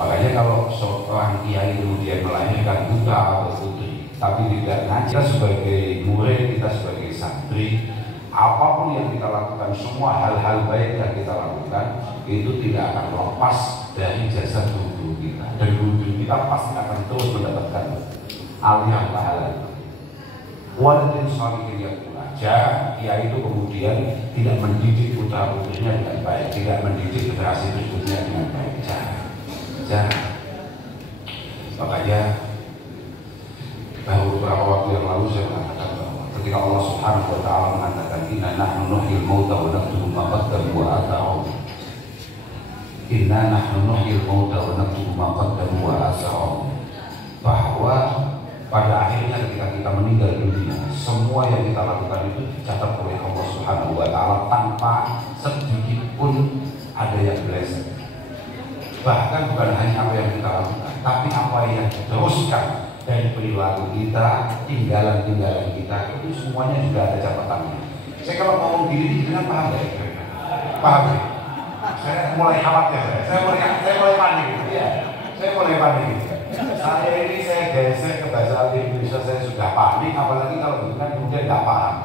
Makanya kalau seorang kiai kemudian melahirkan putra atau putri, tapi tidak ngaji, kita sebagai murid, kita sebagai santri, apapun yang kita lakukan, semua hal-hal baik yang kita lakukan itu tidak akan lepas dari jasa guru kita, dan guru kita pasti akan terus mendapatkan aliyah pahala. Waladin sholihin yakuna. Jarang kiai itu kemudian tidak mendidik putra putrinya dengan baik, tidak mendidik generasi berikutnya dengan baik. Jarang. Makanya baru beberapa waktu yang lalu saya mengatakan bahwa ketika Allah Subhanahu wa Ta'ala mengatakan inna nahnu nuhyil mauta wa naktubu ma qaddamu wa atharu. Inna nahnu nuhyil mauta wa naktubu ma qaddamu wa atharu. Bahwa pada akhirnya ketika kita meninggal dunia, semua yang kita lakukan itu dicatat oleh Allah Subhanahu wa Ta'ala tanpa sedikit pun ada yang meleset. Bahkan bukan hanya apa yang kita lakukan, tapi apa yang diteruskan dari perilaku kita, tinggalan-tinggalan kita, itu semuanya juga ada catatannya. Saya kalau ngomong gini, dengan paham ya? Paham ya? Saya mulai khawatir, saya mulai panik gitu ya. Saya mulai panik gitu. Saya geser ke bahasa Indonesia, saya sudah panik, apalagi kalau bukan kemudian nggak paham.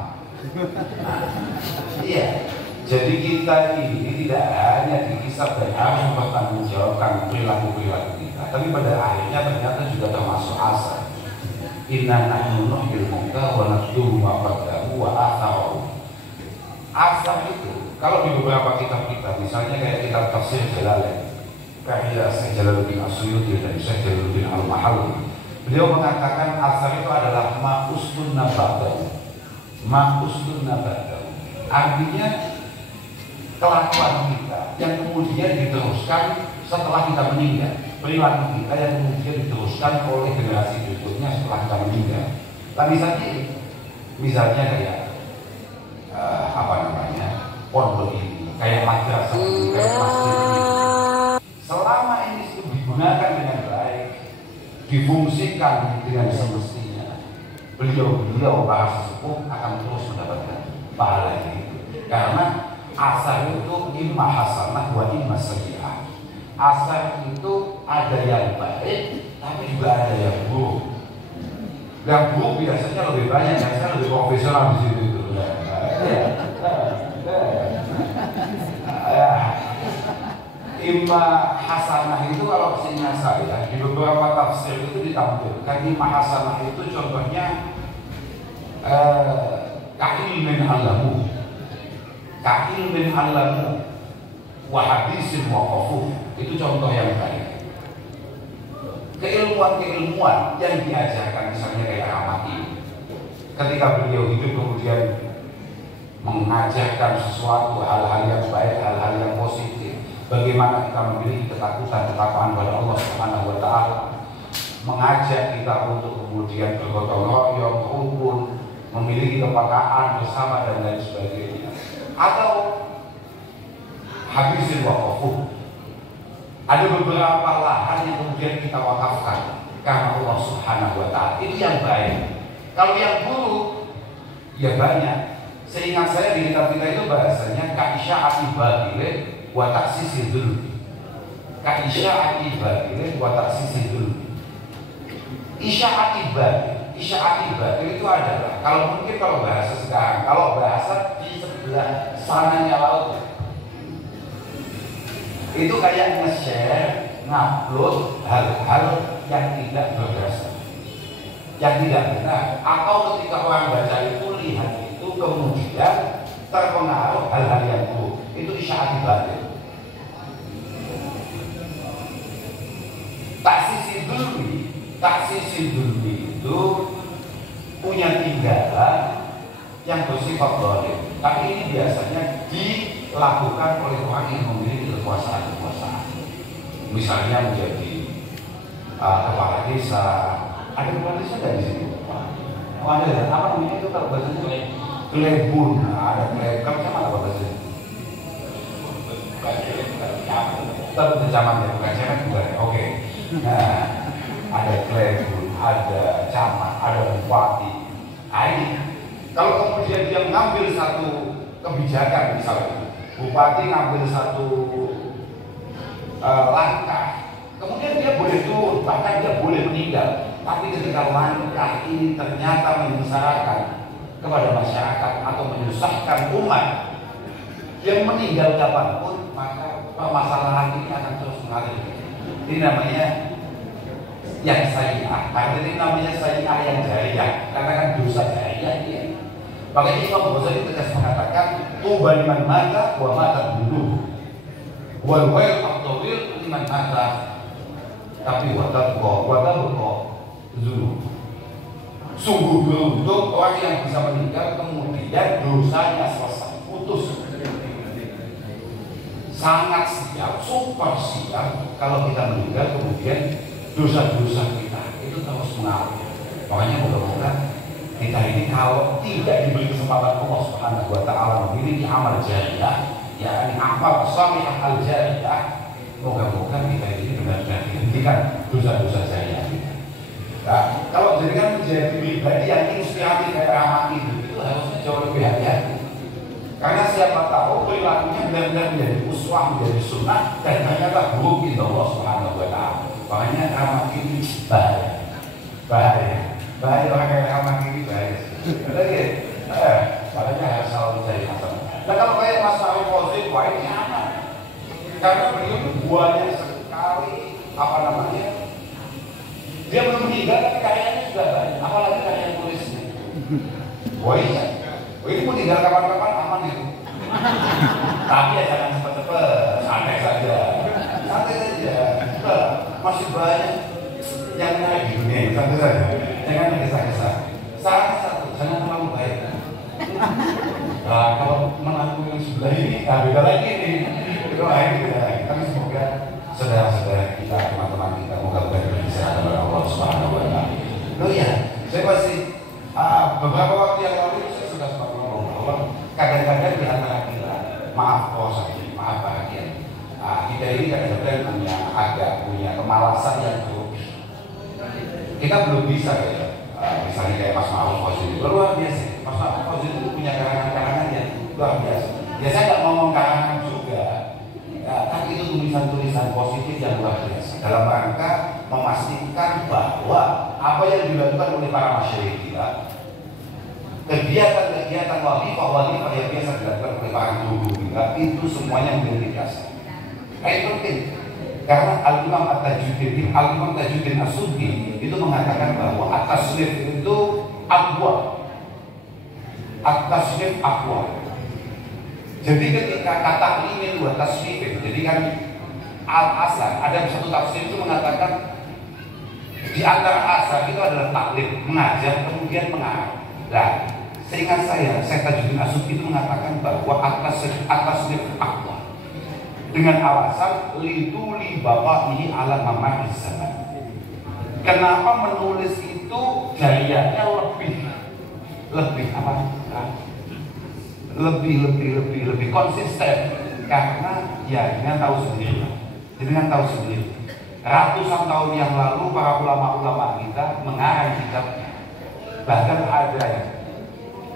Iya. Jadi kita ini tidak hanya dihisab dan harus mempertanggungjawabkan perilaku-perilaku kita, tapi pada akhirnya ternyata juga termasuk asar. Inna nahnu nuhyil mauta wa naktubu ma qaddamu wa atharu. Asar itu kalau di beberapa kitab kita, misalnya kayak kitab tafsir Jalalain, karya Syekh Jalaluddin As-Suyuti dan Syekh Jalaluddin Al-Mahalli, beliau mengatakan asar itu adalah ma'ustun nabadahu. Ma'ustun nabadahu artinya kelakuan kita yang kemudian diteruskan setelah kita meninggal, perilaku kita yang kemudian diteruskan oleh generasi berikutnya setelah kita meninggal. Nah misalnya kayak apa namanya, pondok ini, kayak madrasah ini, kayak masjid ini, selama ini digunakan dengan baik, difungsikan dengan semestinya, beliau para sesepuh akan terus mendapatkan pahala itu. Karena asar itu imma hasanah wa imma sayyi'ah. Asar itu ada yang baik, tapi juga ada yang buruk. Yang buruk biasanya lebih banyak, dan saya lebih profesional di situ itu. Imma hasanah itu kalau seingat saya di beberapa tafsir itu ditampilkan imma hasanah itu contohnya ka'ilmin alamu, ka'ilmin alamu wa hadisin waqafu, itu contoh yang baik. Keilmuan yang diajarkan misalnya kayak Ramati, ketika beliau hidup kemudian mengajarkan sesuatu, hal-hal yang baik, hal-hal yang positif, bagaimana kita memiliki ketakutan pada Allah Subhanahu wa Ta'ala, mengajak kita untuk kemudian bergotong royong, rukun, memiliki kepekaan bersama dan lain sebagainya. Atau habisin waqafu, ada beberapa lahan yang kemudian kita wakafkan karena Allah Subhanahu wa Ta'ala, ini yang baik. Kalau yang buruk ya banyak. Seingat saya di kitab kita itu bahasanya ka'isya'ati babilin wa taksisi dzulmi. Ka'isya'ati babilin wa taksisi dzulmi. Isya'ati babil itu adalah, kalau mungkin kalau bahasa sekarang, kalau bahasa di sebelah sananya laut, itu kayak nge-share, ngupload hal-hal yang tidak berdasar, yang tidak benar, atau ketika orang baca itu lihat itu kemudian terpengaruh hal-hal yang buruk, itu isya'ati babil. Taksisi dzulmi itu punya tinggalan yang bersifat zalim, tapi ini biasanya dilakukan oleh orang yang memiliki kekuasaan. Misalnya menjadi kepala desa. Ada kepala desa dari sini. Oh, ada. Apa namanya itu kalau bahasanya? Klebun. Ada klebun. Sama apa bahasanya? Tetap kecamatan ya, bukan camat bukan. Oke. Nah, ada klebun, ada camat, ada bupati. Nah, ini kalau kemudian dia mengambil satu kebijakan, misalnya bupati ngambil satu langkah, Kemudian dia boleh turun, bahkan dia boleh meninggal. Tapi ketika langkah ini ternyata menyengsarakan kepada masyarakat atau menyusahkan umat yang meninggal kapanpun, maka permasalahan ini akan terus mengalir. Ini namanya yang sayyi'ah. Ini namanya sayyi'ah yang jariyah. Karena kan dosa jariyah dia. Makanya Imam Ghazali tegas mengatakan, tuba liman mata wa mata dulu, wal wail at-tawil liman mata, tapi watabqa zulu. Sungguh beruntung orang yang bisa meninggal kemudian dosanya selesai, putus. Sangat siap, super siap kalau kita meninggal kemudian dosa-dosa kita itu terus mengalir. Makanya moga-moga kita ini kalau tidak diberi kesempatan Allah Subhanahu wa taala memiliki amal jariyah, yakni amal shalihah al jariyah, moga-moga kita ini benar-benar dihentikan dosa-dosa jariyah kita. Nah, kalau jadikan menjadi pribadi yang inspiratif kayak Rahmat itu harusnya jauh lebih hati-hati. Karena siapa tahu perilakunya benar-benar menjadi uswah, menjadi sunnah, dan ternyata buruk di Allah Subhanahu wa taala. Makanya Rahmat ini bahaya orang kayak Rahmat ini bahaya. Lagi, makanya harus selalu cari masalah. Nah kalau kayak Mas Arif Fauzi, wah ini aman. Karena beliau banyak sekali dia belum meninggal tapi karyanya sudah banyak, apalagi karya tulisnya. Wah iya, ini mau tinggal kapan-kapan aman itu. Tapi ya jangan cepet-cepet, santai saja. Masih banyak yang naik di dunia ini, santai saja. Jangan tergesa-gesa. Saran satu, jangan terlalu baik. Nah, kalau menantu yang sebelah ini, beda lagi nih. Itu lain beda lagi. Tapi semoga saudara-saudara kita, teman-teman kita, moga-moga beristirahat kepada Allah Subhanahu wa taala. Loh ya, saya masih beberapa waktu yang lalu saya sudah sempat ngomong bahwa kadang-kadang di antara kita, maaf bahagia. Kita ini kadang-kadang punya kemalasan yang berlebih. Kita belum bisa misalnya kayak Mas Ma'ruf Fauzi itu luar biasa. Mas Ma'ruf Fauzi itu punya karangan-karangan yang luar biasa. Ya saya nggak ngomong karangan juga. Tapi itu tulisan-tulisan positif yang luar biasa dalam rangka memastikan bahwa apa yang dilakukan oleh para masyarakat kita, kegiatan-kegiatan wazifah yang biasa dilakukan oleh para guru kita, itu semuanya memiliki dasar. Itu penting karena Al-Imam Tajuddin As-Subki itu mengatakan bahwa at-tasnif itu aqwa. At-tasnif aqwa. Jadi ketika kata ini buat tasnif, jadi kan al-asar ada satu tafsir itu mengatakan di antara asar itu adalah taklim, mengajar kemudian mengarang. Nah, seingat saya Tajuddin As-Subki itu mengatakan bahwa at-tasnif aqwa dengan alasan lituli bapahi ala mamah zaman. Kenapa menulis itu jariyahnya lebih konsisten karena ya dengan tahu sendiri ratusan tahun yang lalu para ulama-ulama kita mengarang kitabnya, bahkan ada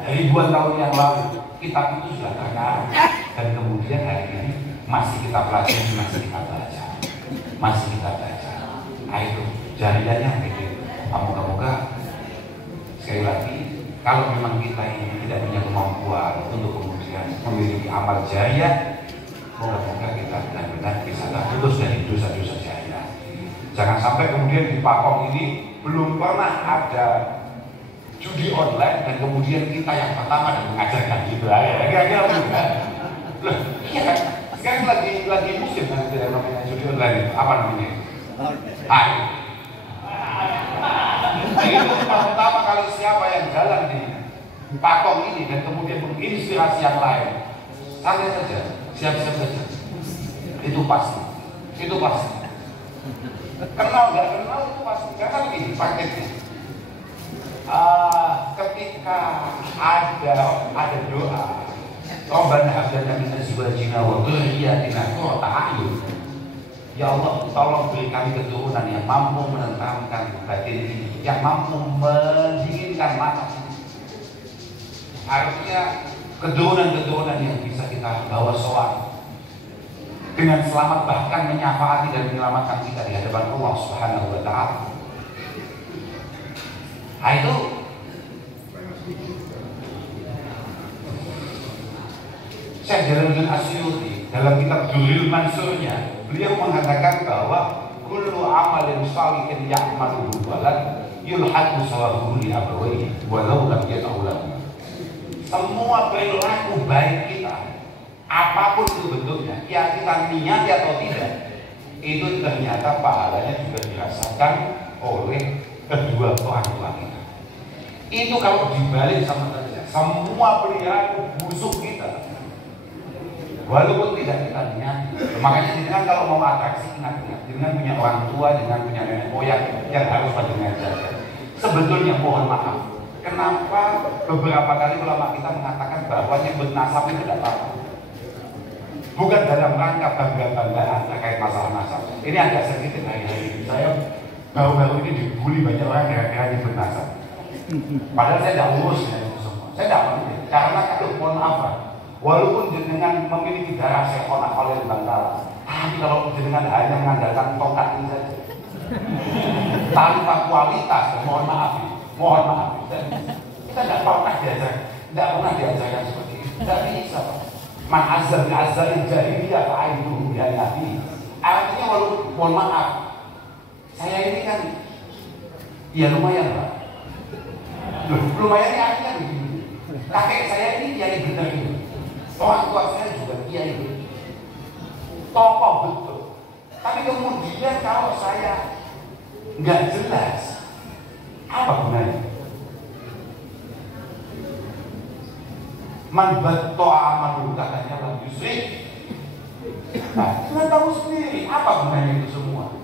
ribuan tahun yang lalu kitab itu sudah terkarang dan kemudian hari ini masih kita pelajari, masih kita baca. Nah itu jariyahnya gitu. Moga-moga sekali lagi kalau memang kita ini tidak punya kemampuan untuk kemudian memiliki amal jariyah, moga-moga kita benar-benar bisa terputus dari dosa-dosa jariyah. Jangan sampai kemudian di Pakong ini belum pernah ada judi online dan kemudian kita yang pertama dan mengajarkan gitu ya. Kira-kira juga. Loh, iya kan? Sekarang lagi musim kan tidak namanya judi online itu apa namanya? Itu pertama kali siapa yang jalan di Pakong ini dan kemudian menginspirasi yang lain, santai saja, siap-siap saja. Itu pasti. Kenal nggak kenal itu pasti. Karena begini paketnya. Ketika ada doa, Rabbana hab lana min azwajina wa dhurriyyatina qurrata a'yun. Ya Allah, tolong beri kami keturunan yang mampu menenteramkan batin ini, yang mampu mendinginkan mata ini. Artinya keturunan yang bisa kita bawa soal dengan selamat, bahkan menyafaati dan menyelamatkan kita di hadapan Allah Subhanahu wa Ta'ala. Nah, itu Syekh Jalaluddin Asyuti dalam kitab Durrul Mansurnya, beliau mengatakan bahwa kullu amalin shalihin ya'maluhu walad yulhaqu sawabuhu li abawayhi walau lam yata'ulahu. Semua perilaku baik kita, apapun itu bentuknya, ya kita niat atau tidak, itu ternyata pahalanya juga dirasakan oleh kedua orang tua kita. Itu kalau dibalik sama saja, semua perilaku busuk kita, walaupun tidak kita niat. Makanya dengan kalau mau atraksi, ingat-ingat, dengan punya orang tua, dengan punya nenek moyang yang harus pada ngajarkan. Sebetulnya mohon maaf, kenapa beberapa kali ulama kita mengatakan bahwa nyebut nasab itu tidak apa-apa. Bukan dalam rangka bangga-banggaan terkait masalah nasab. Ini agak sedikit hari-hari ini. Saya baru-baru ini dibully banyak orang gara-gara nyebut nasab. Padahal saya tidak urus ya itu semua. Saya tidak mengerti. Karena kalau mohon maaf, walaupun jenengan memiliki darah Syekhona Khalil Bangkala, tapi kalau jenengan hanya mengandalkan tongkat ini saja, tanpa kualitas, mohon maaf, kita tidak pernah diajarkan seperti itu. Tidak bisa, Pak. Man azal bi azalil jahiliyah fa'aiduhu ya nabi. Artinya walaupun mohon maaf, saya ini kan ya lumayan, Pak. Lumayan ini artinya begini. Kakek saya ini kiai benar gitu. Orang tua saya juga kiai gitu. Tokoh betul. Tapi kemudian kalau saya nggak jelas, apa gunanya? Man batta'a amaluhu katanya lam yusrik. Nah, sudah tahu sendiri apa gunanya itu semua.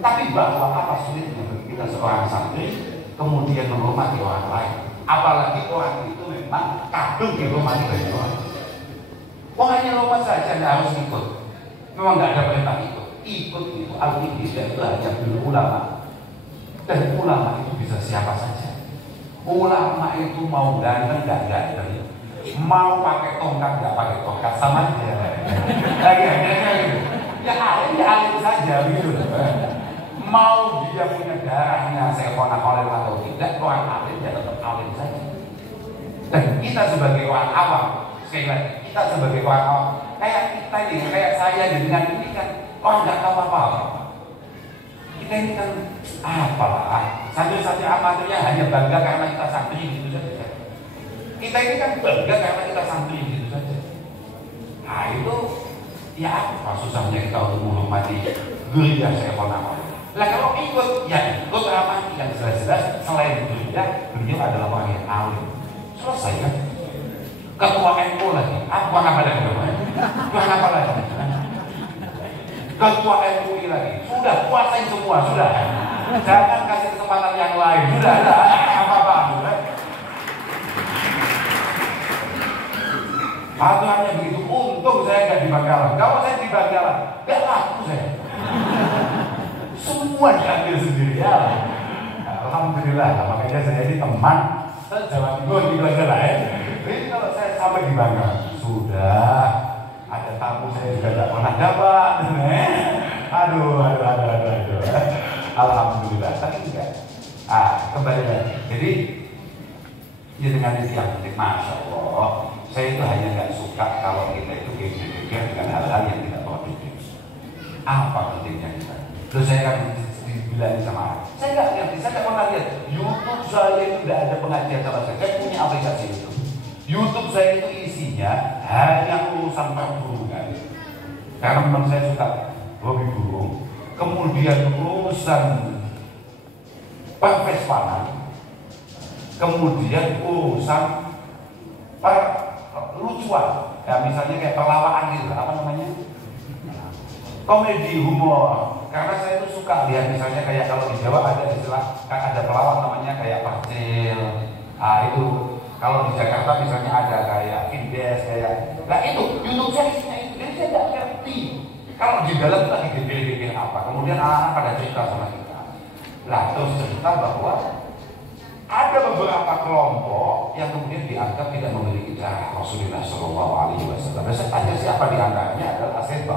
Tapi bahwa apa sulitnya bagi kita seorang santri kemudian menghormati orang lain, apalagi orang itu memang kadung dihormati banyak orang. Hanya lompat saja nggak harus ikut. Memang nggak ada perintah ikut. Ikut itu al-ibtidah itu hanya bil ulama. Dan ulama itu bisa siapa saja. Ulama itu mau ganteng nggak ganteng, mau pakai tongkat nggak pakai tongkat, sama aja. Lagi gitu. Ya alim saja gitu. Mau dia punya darahnya Syekhona Khalil atau tidak, orang alim dia tetap alim saja. Dan kita sebagai orang awam, sekali lagi, kita sebagai orang awam, kayak kita ini, kayak saya dengan ini kan, orang nggak tahu apa-apa. Kita ini kan apalah, santri-santri amatirnya hanya bangga karena kita santri gitu saja. Kita ini kan bangga karena kita santri gitu saja. Nah itu, ya apa susahnya kita untuk menghormati gereja Syekhona Khalil. Lah kalau ikut, ya ikut apa yang jelas-jelas selain gereja, beliau adalah orang yang alim. Selesai kan? Ketua NU lagi, apa lagi? Tuhan apa lagi? Ketua MUI lagi, sudah kuasain semua, sudah. Jangan kasih kesempatan yang lain, sudah. Apa-apa, sudah. Aturannya begitu, untung saya nggak di Bangkalan. Kalau saya di Bangkalan, nggak laku saya. Semua diambil sendiri ya. Alhamdulillah, makanya saya ini teman Jawa Timur gitu aja lah ya. Jadi kalau saya sampai di Bangkalan, sudah ada tamu saya juga tidak pernah dapat. Aduh. Alhamdulillah, tapi enggak. Kembali lagi. Jadi ya dengan itu yang penting, masya Allah. Saya itu hanya nggak suka kalau kita itu geger dengan hal-hal yang tidak produktif. Apa pentingnya kita? Terus saya kan dibilang sama saya nggak ngerti, saya nggak pernah lihat YouTube saya itu tidak ada pengajian sama saya. Saya punya aplikasi itu. YouTube saya itu isinya hanya urusan perburungan. Karena memang saya suka hobi burung. Kemudian urusan perfespanan. Kemudian urusan lucuan. Ya misalnya kayak perlawaan gitu, apa namanya? Komedi humor. Karena saya itu suka lihat misalnya kayak kalau di Jawa ada istilah, kan ada pelawak namanya kayak Parcil. Itu kalau di Jakarta misalnya ada kayak Indes kayak. Nah itu YouTube saya isinya itu, jadi saya tidak ngerti. Kalau di dalam kita dipilih-pilih apa, kemudian anak-anak pada cerita sama kita. Lah terus cerita bahwa ada beberapa kelompok yang kemudian dianggap tidak memiliki darah Rasulullah SAW. Saya tanya siapa di antaranya adalah Asyid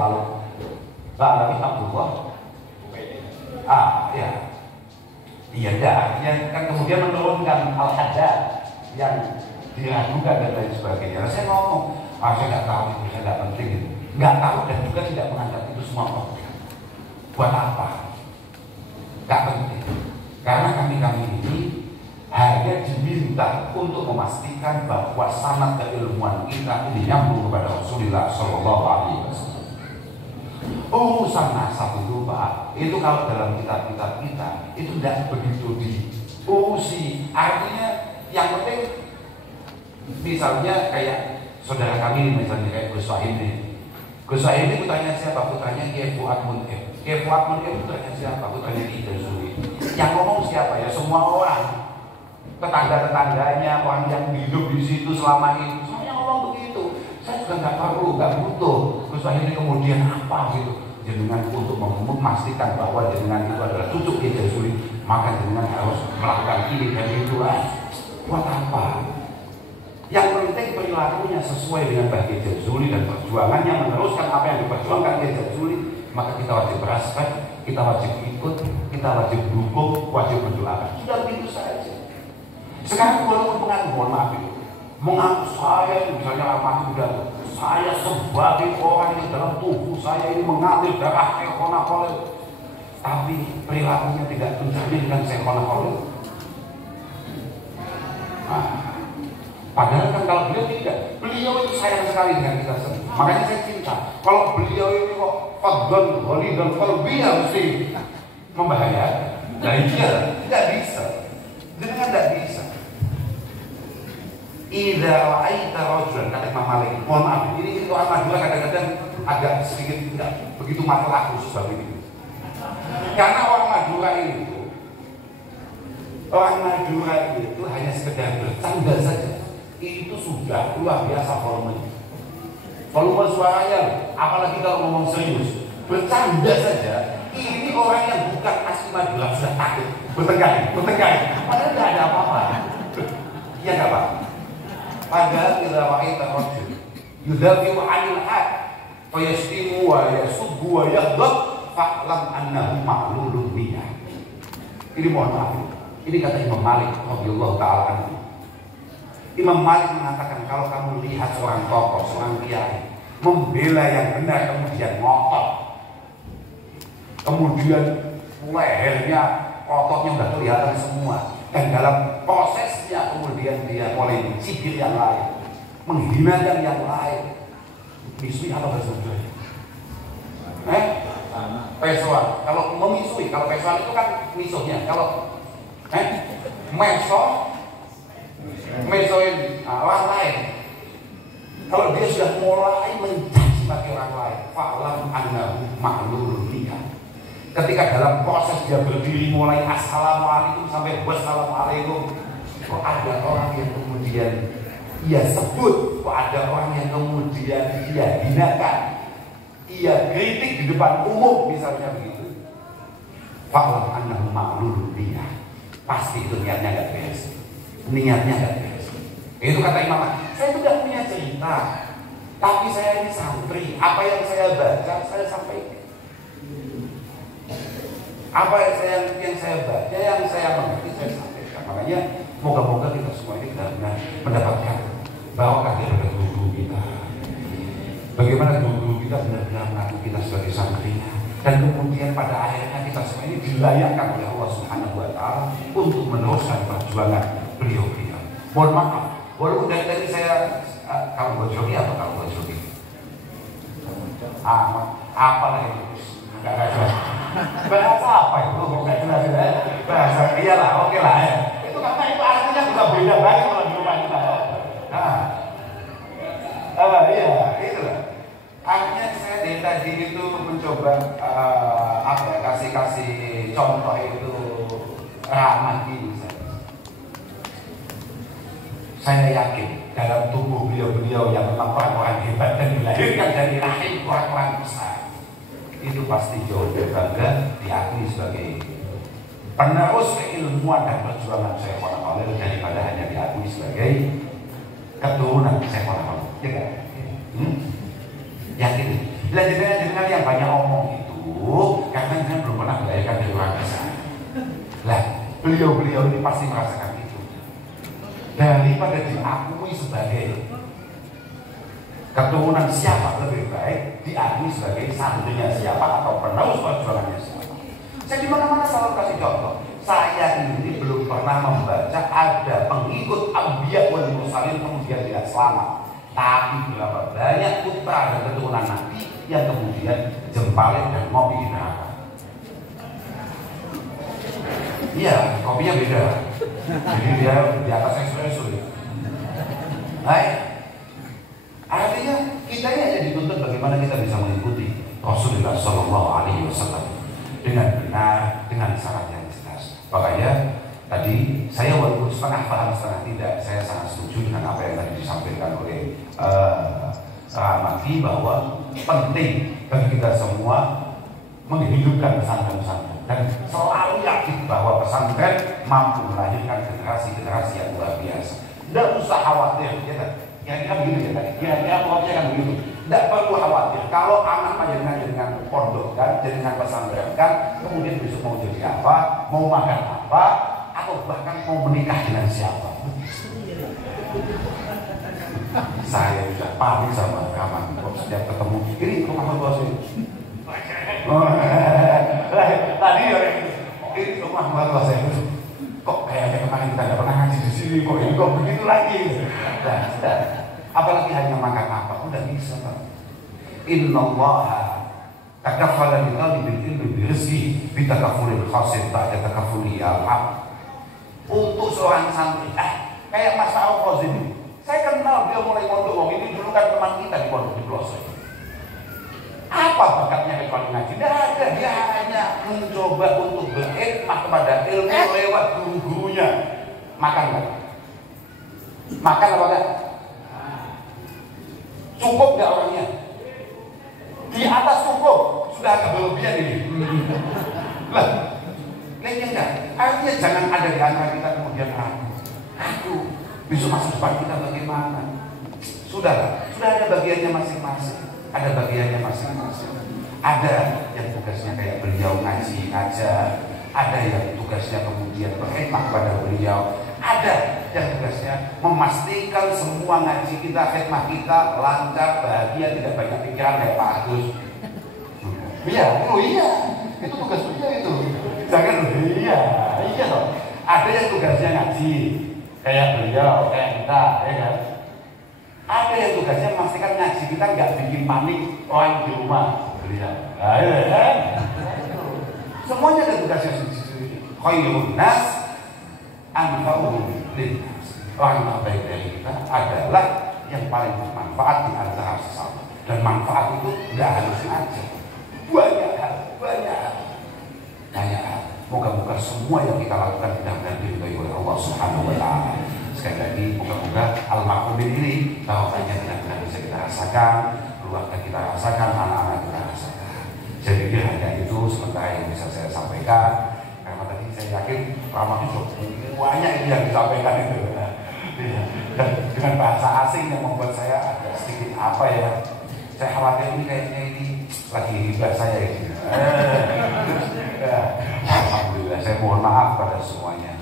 Ba'alawi Abdullah. Ya. Iya, artinya kan kemudian menurunkan Al-Haddad yang diragukan dan lain sebagainya. Nah, saya ngomong, saya nggak tahu itu, saya nggak penting, nggak tahu dan juga tidak menganggap itu semua penting. Buat apa? Nggak penting. Karena kami ini hanya diminta untuk memastikan bahwa sanad keilmuan kita ini nyambung kepada Rasulullah Shallallahu Alaihi Wasallam. Urusan nasab itu Pak, itu kalau dalam kitab-kitab kita itu tidak begitu diurusi. Artinya yang penting, misalnya kayak saudara kami, misalnya kayak Gus Wahid ini. Gus Wahid ini putranya siapa? Putranya Kiai Fuad Mun'im. Kiai Fuad Mun'im putranya siapa? Putranya Ki Jazuli. Yang ngomong siapa ya? Semua orang, tetangga-tetangganya, orang yang hidup di situ selama ini, semuanya ngomong begitu. Saya juga nggak perlu, nggak butuh Gus Wahid ini kemudian apa gitu. Jenengan untuk memastikan bahwa jenengan itu adalah cucu Ki Jazuli, maka jenengan harus melakukan ini dan itu. Buat apa? Yang penting perilakunya sesuai dengan Ki Jazuli dan perjuangannya meneruskan apa yang diperjuangkan Ki Jazuli, maka kita wajib berespek, kita wajib ikut, kita wajib dukung, wajib berdoa. Sudah begitu saja. Sekarang walaupun pengaruh, mohon maaf itu, mengaku saya misalnya Ahmad Muda, saya sebagai orang yang dalam tubuh saya ini mengalir darah Syekhona Khalil, tapi perilakunya tidak mencerminkan Syekhona Khalil. Padahal kan kalau beliau tidak, beliau itu sayang sekali dengan kita semua. Makanya saya cinta. Kalau beliau ini kok fadlan ghalidan qalbi mesti membahayakan. Nah iya, tidak bisa. Jangan tidak bisa. Idza ra'aita rajulan, kata Imam Malik. Mohon maaf, ini itu Madura kadang-kadang agak sedikit tidak begitu masalah khusus bagi ini. Karena orang Madura itu hanya sekedar bercanda saja. Itu sudah luar biasa volume suaranya, apalagi kalau ngomong serius, bercanda saja. Ini orang yang bukan asli Madura sudah takut bertengkar, padahal tidak ada apa-apa. Iya nggak Pak? Padahal kita wahai terrojul yudafi'u 'anil haq fayastimu wa yasubbu wa yaghdab fa'lam annahu ma'lulun biyah. Ini mohon maaf, ini kata Imam Malik radhiyallahu ta'ala anhu. Imam Malik mengatakan kalau kamu lihat seorang tokoh, seorang kiai membela yang benar kemudian ngotot, kemudian lehernya, ototnya sudah kelihatan semua, dan dalam prosesnya kemudian dia mulai mencibir yang lain, menghinakan yang lain, misui apa bahasa Jawanya? Pesoan. Kalau memisui, kalau pesoan itu kan misuhnya. Kalau mesoin orang lain. Kalau dia sudah mulai mencaci maki orang lain, fa'lam annahu ma'lulun nikah. Ketika dalam proses dia berdiri mulai assalamualaikum sampai wassalamualaikum, kok ada orang yang kemudian ia sebut, kok ada orang yang kemudian ia hinakan, ia kritik di depan umum misalnya begitu, fa'lam annahu ma'lulun nikah. Pasti itu niatnya nggak beres. Niatnya nggak beres. Itu kata Imam. Saya tidak punya cerita, tapi saya ini santri. Apa yang saya baca saya sampaikan. Apa yang saya baca, yang saya mengerti saya sampaikan. Makanya moga-moga kita semua ini benar-benar mendapatkan barokah dari guru kita. Bagaimana guru kita benar-benar mengaku kita sebagai santrinya, dan kemudian pada akhirnya kita semua ini dilayakkan oleh Allah Subhanahu Wa Taala untuk meneruskan perjuangan beliau. Mohon maaf, walaupun dari tadi saya kalau buat jogi atau kalau buat jogi apa lagi nggak jelas bahasa apa itu nggak jelas ya bahasa iyalah oke lah ya itu karena itu artinya juga beda banget kalau di rumah kita. Iya itu lah artinya saya dari tadi itu mencoba kasih contoh itu ramah ini. Saya yakin dalam tubuh beliau yang memang orang-orang hebat dan dilahirkan dari rahim orang-orang besar, itu pasti jauh lebih bangga diakui sebagai penerus keilmuan dan perjuangan Syekhona Khalil daripada hanya diakui sebagai keturunan Syekhona Khalil. Ya kan? Yakin. Dengan yang banyak omong itu, karena dia belum pernah dilahirkan dari keluarga saya. Lah, beliau-beliau ini pasti merasakan itu. Daripada diakui sebagai keturunan siapa, lebih baik diakui sebagai santrinya siapa atau penerus perjuangannya siapa. Saya di mana-mana selalu kasih contoh. Saya ini belum pernah membaca ada pengikut Anbiya wal Mursalin kemudian tidak selamat. Tapi berapa banyak putra dan keturunan Nabi yang kemudian jempalin dan mau bikin neraka. Iya, kopinya beda. Jadi dia di atas espresso. Baik. Artinya kita ini hanya dituntut bagaimana kita bisa mengikuti Rasulullah Shallallahu Alaihi Wasallam dengan benar, dengan syarat yang jelas. Makanya tadi saya walaupun setengah paham setengah tidak, saya sangat setuju dengan apa yang tadi disampaikan oleh Rahmati bahwa penting bagi kita semua menghidupkan pesantren-pesantren dan selalu yakin bahwa pesantren mampu melahirkan generasi-generasi yang luar biasa. Tidak usah khawatir, ya kan? Kira-kira begitu ya tadi. Kira-kira pokoknya kan begitu. Tidak perlu khawatir. Kalau anak dengan pondok kan, dengan pesantren kan, kemudian besok mau jadi apa, mau makan apa, atau bahkan mau menikah dengan siapa. Saya sudah panik sama Rahman. Setiap ketemu, ini rumah mertua saya. Tadi ini rumah mertua saya. Kok kayaknya kemarin kita tidak pernah ngaji di sini, kok ini kok begitu lagi. Nah, sudah. Apalagi hanya makan apa, udah bisa Pak. Innallaha takafala li talibil ilmi bi rizqi bi takafulil khasin ba'da takafuli al-ab. Untuk seorang santri, kayak Mas Alfos ini. Saya kenal dia mulai pondok wong ini dulu kan teman kita di pondok di Pelosok. Apa bakatnya kecuali ngaji? Tidak ada, dia hanya mencoba untuk berhikmah kepada ilmu lewat guru-gurunya. Makan nggak? Makan apa enggak? Cukup nggak orangnya? Di atas cukup, sudah agak berlebihan ini. Lah, kayaknya enggak. Artinya jangan ada di antara kita kemudian aku besok masa depan kita bagaimana? Sudah ada bagiannya masing-masing. Ada bagiannya masing-masing. Ada yang tugasnya kayak beliau ngaji aja, ada yang tugasnya kemudian berkhidmat pada beliau, ada yang tugasnya memastikan semua ngaji kita, khidmat kita lancar, bahagia, tidak banyak pikiran kayak Pak Agus. Iya, itu tugas beliau itu. Jangan iya loh. Ada yang tugasnya ngaji, kayak beliau, kayak kita, ya kan? Ada yang tugasnya memastikan ngaji kita nggak bikin panik orang di rumah. Beliau, semuanya ada tugasnya sendiri. Khairun nas anfa'uhum linnas. Orang terbaik dari kita adalah yang paling bermanfaat di antara sesama. Dan manfaat itu nggak harus aja. Banyak hal. Moga-moga semua yang kita lakukan benar-benar diridhoi oleh Allah Subhanahu wa Ta'ala. Sekali lagi, moga-moga almarhum ini tawafannya benar-benar bisa kita rasakan, keluarga kita rasakan, anak-anak kita rasakan. Saya pikir hanya itu sementara yang bisa saya sampaikan. Karena tadi saya yakin Rahmat itu banyak ini yang disampaikan itu. Dan dengan bahasa asing yang membuat saya agak sedikit apa ya, saya khawatir ini kayaknya ini lagi hibah saya ini. Alhamdulillah, saya mohon maaf pada semuanya.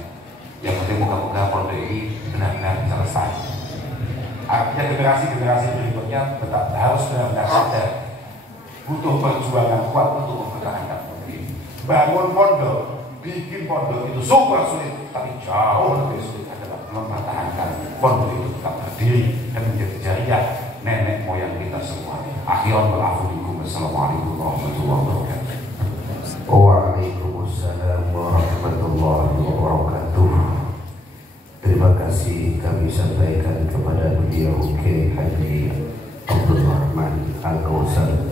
Yang penting moga-moga pondok ini benar-benar selesai. Artinya generasi-generasi berikutnya tetap harus benar-benar sadar butuh perjuangan kuat untuk mempertahankan pondok ini. Bangun pondok, bikin pondok itu super sulit, tapi jauh lebih sulit adalah mempertahankan pondok itu tetap berdiri dan menjadi jariah nenek moyang kita semua. Akhirul walafulikum. Assalamualaikum warahmatullahi wabarakatuh. Waalaikumsalam warahmatullahi wabarakatuh. Terima kasih kami sampaikan kepada beliau Kiai Haji Abdul Rahman Al-Kausar